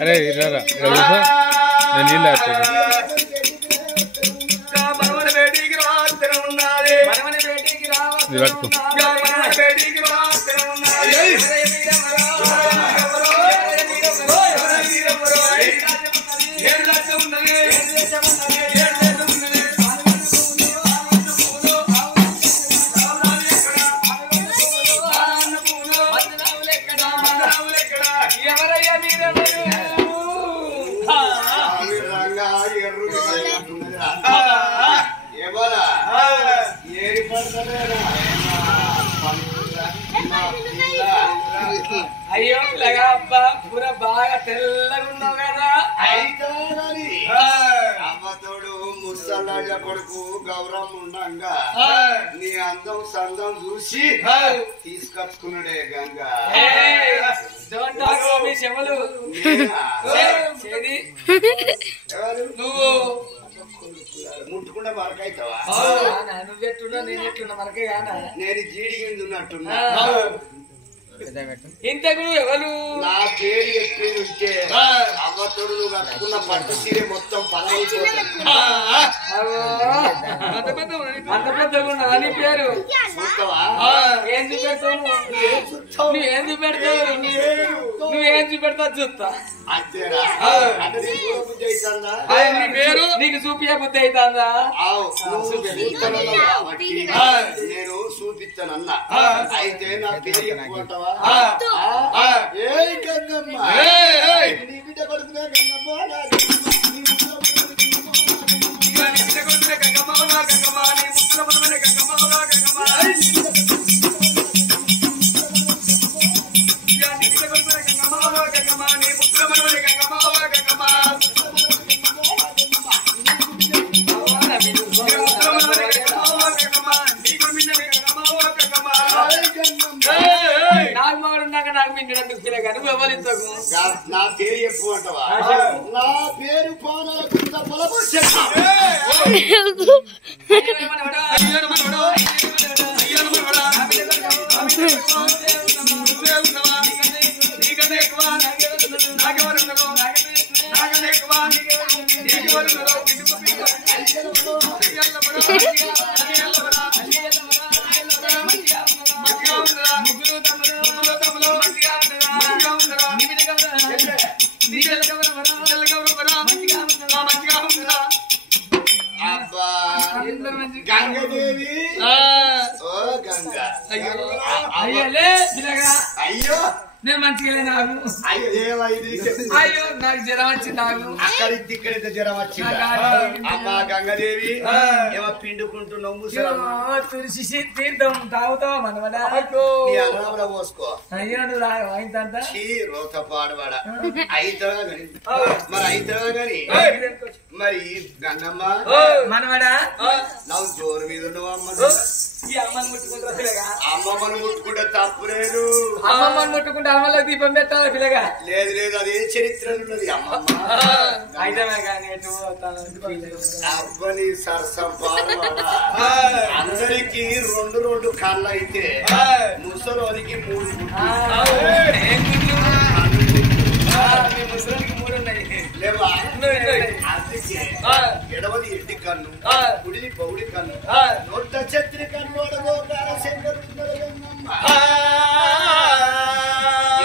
अरे అయ్యో లగా అబ్బా పూర బాగా తెల్లగా ఉన్నావు కదా. అయితే అమ్మతోడు ముసలాళ్ళ కొడుకు గౌరవం ఉండంగా నీ అందం సందం చూసి తీసుకొచ్చుకున్నాడే గంగా. చెమలు నువ్వు ముట్టుకుంటే మరకైతావా? నువ్వెట్టున్నా నేను ఎట్టున్నా మరకే కానా? నేను జీడి కింద ఉన్నట్టున్నా. ఇంతకు ఎవరు నా పేరు ఎప్పుడు ఉంటే అవ్వతోడు నువ్వు కట్టుకున్న పట్టు చీర మొత్తం పలైపోతుంది. అంత పెద్దగా ఉన్నదా నీ పేరు? ఏం చూపెడతావు? నువ్వేం చూపెడతావు? నువ్వేం చూపెడతావు చూస్తా. అంతేరా? అంటే నీ పేరు నీకు చూపియే బుద్ధి అవుతుందా? నేను చూపిస్తానన్నా. అయితే నా పేరు ఎక్కువ అంటావా? ఏ గంగమ్మ నీ బిడ్డ కొడుకునే గంగమ్మ నా పేరు ఎక్కువ అంటావా? నా పేరు పానాలకుంట గంగదేవి. ఓ గంగ అయ్యో నేను మంచిగా నాకు అయ్యో నాకు జ్వరం వచ్చింది. నాకు అక్కడికి ఇక్కడికి జ్వరం వచ్చింది. అమ్మా గంగదేవి ఏమో పిండుకుంటున్నావు తులసి తీర్థం తాగుతావా మనవడా? పోసుకో. అయ్యో నువ్వు అయిందంట రోత పాడవాడ అయితగా గాని మరి అయితగా గాని మరి గంగమ్మ మనవడా నాకు జోరు మీద ఉన్నావు. అమ్మ ఈ అమ్మని ముట్టుకుంటా అమ్మమ్మను ముట్టుకుంటే తప్పు లేదు. అమ్మమ్మ అమ్మని ముట్టుకుంటే అమ్మలకు దీపం పెట్టాలి పిల్లగా. లేదు లేదు అదే చరిత్రలు ఉన్నది అమ్మమ్మ. అయితే కానీ అవ్వని సరసం అందరికి రెండు కళ్ళు అయితే ముసలోనికి 3 ముసలికి 3 ఉన్నాయి లేవా? అందుకే ఎడవది ఎడ్డి కన్ను, గుడిది పౌడి కన్ను, నొట్ట ఛత్రి కన్ను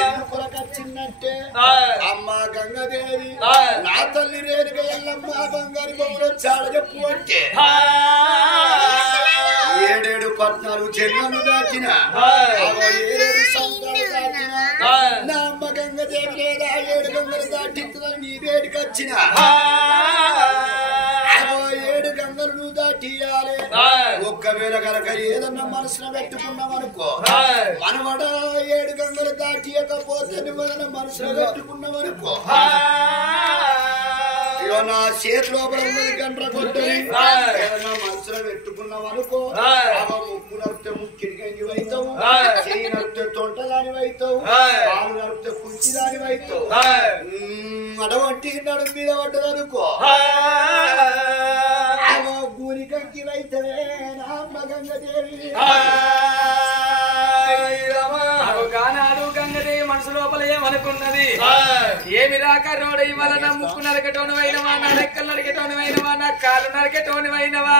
ఎందుకొలకొచ్చినట్టే అమ్మ గంగదేవి నా తల్లి రేణుగా ఎల్లమ్మ బంగారు బొమ్మలు చాడ చెప్పు అంటే 7 14 జన్మలు దాటిన 7 సంవత్సరాలు దాటిన నా అమ్మ గంగదేవి లేదా 7 గంగలు దాటిస్తుందని నీ వేడికి వచ్చిన 7 గంగలు నువ్వు దాటియాలి. ఒక్కవేళ కనుక ఏదన్నా మనసున పెట్టుకున్నామనుకో మనవడ 7 గంగలు దాటియకపోతే నువ్వు మనసున పెట్టుకున్నామనుకో నా చేతిలో గంటల కొట్టని మనసులో పెట్టుకున్నామనుకో ముక్కు నడితే ముక్కిడి గంజి అవుతావు, చెయ్యి నడితే తొంటదాని అవుతావు, కాలు నడితే కుంచి దాని అవుతావు, అడవంటి నడుము మీద పడ్డదనుకో గూరి కంకి అయితేనే నా గంగదేవి. గానాడు గంగదేవి మనసు లోపల ఏమనుకున్నది, ఏమి రాక రోడ ఇవాళ నా ముక్కు నరకటోని అయినవా, నా రెక్కలు నరికేటోని అయినవా, నా కాళ్ళు నరికేటోని అయినవా,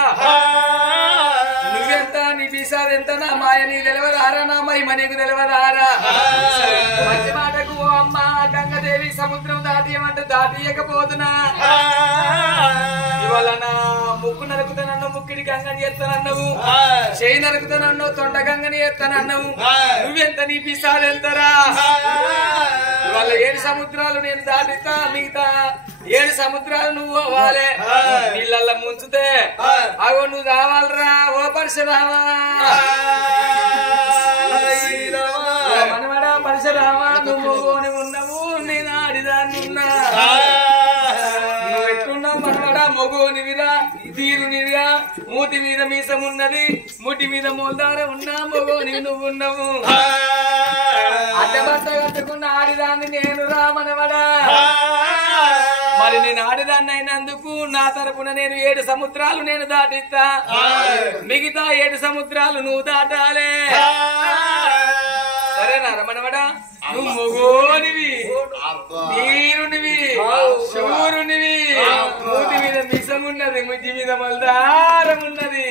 నువ్వెంత నీ బీసారు ఎంత, నా మాయ నీ నిలవదారా, నా మహిమ నీకు నిలవదారా. మంచి మాటకు ఓ అమ్మ గంగదేవి సముద్రం దాటియమంటే దాటియకపోతున్నా, ఇవాళ నా ముక్కు నరుకుతానన్ను ముక్కిడి గంగని ఎత్తనన్నావు, చేయి నరుకుతానన్ను తొండ గంగని ఎత్తనన్నావు, నువ్వెంత నీ పిసాలు ఎంతరా. ఇవాళ 7 సముద్రాలు నేను దాటిస్తా, మిగతా 7 సముద్రాలు నువ్వు అవ్వాలే, నీళ్ళల్లో ముంచుతే అగో నువ్వు రావాలరా ఓ పరశురామా. మనవడా పరశురామా నువ్వు ఉన్నావు, నేను ఆడిదాన్ని ఉన్నా, నువ్వు ఎట్టున్నావు మనవడా మొగోనివిరా, తీరునివిరా, మూతి మీద మీసం ఉన్నది, ముటి మీద మోల్దార ఉన్నా, మొగోని నువ్వు ఉన్నావు, అడ్డబట్ట కట్టుకున్న ఆడిదాన్ని నేను రా మనవడా. మరి నేను ఆడిదాన్ని అయినందుకు నా తరపున నేను 7 సముద్రాలు నేను దాటిస్తా, మిగతా 7 సముద్రాలు నువ్వు దాటాలే. సరేనా రమణవడా, నువ్వు మొగోనివి, నీరునివి, శూరునివి, మూతి మీద మిసం ఉన్నది, ముజ్జి మీద మల్దారం ఉన్నది.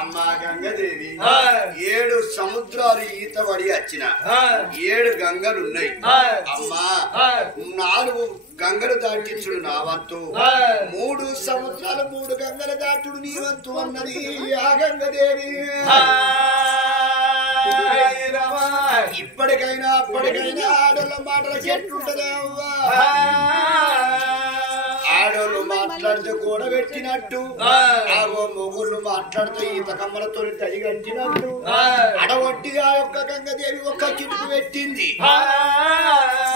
అమ్మ గంగదేవి 7 సముద్రాలు ఈత పడి వచ్చిన 7 గంగలున్నాయి అమ్మా. 4 గంగలు దాటించుడు నా వంతు, 3 సముద్రాలు 3 గంగలు దాటుడు నీ వంతు అన్నది ఆ గంగదేవి. ఇప్పటికైనా అప్పటికైనా ఆడోళ్ళ మాటలు చెట్టుంటదే అవ్వా, ఆడోళ్ళు మాట్లాడితే కూడా పెట్టినట్టు, మొగుళ్ళు మాట్లాడితే ఈత కమ్మలతో తడి కట్టినట్టు, అడవట్టి ఆ యొక్క గంగదేవి ఒక్క కిటుకు పెట్టింది.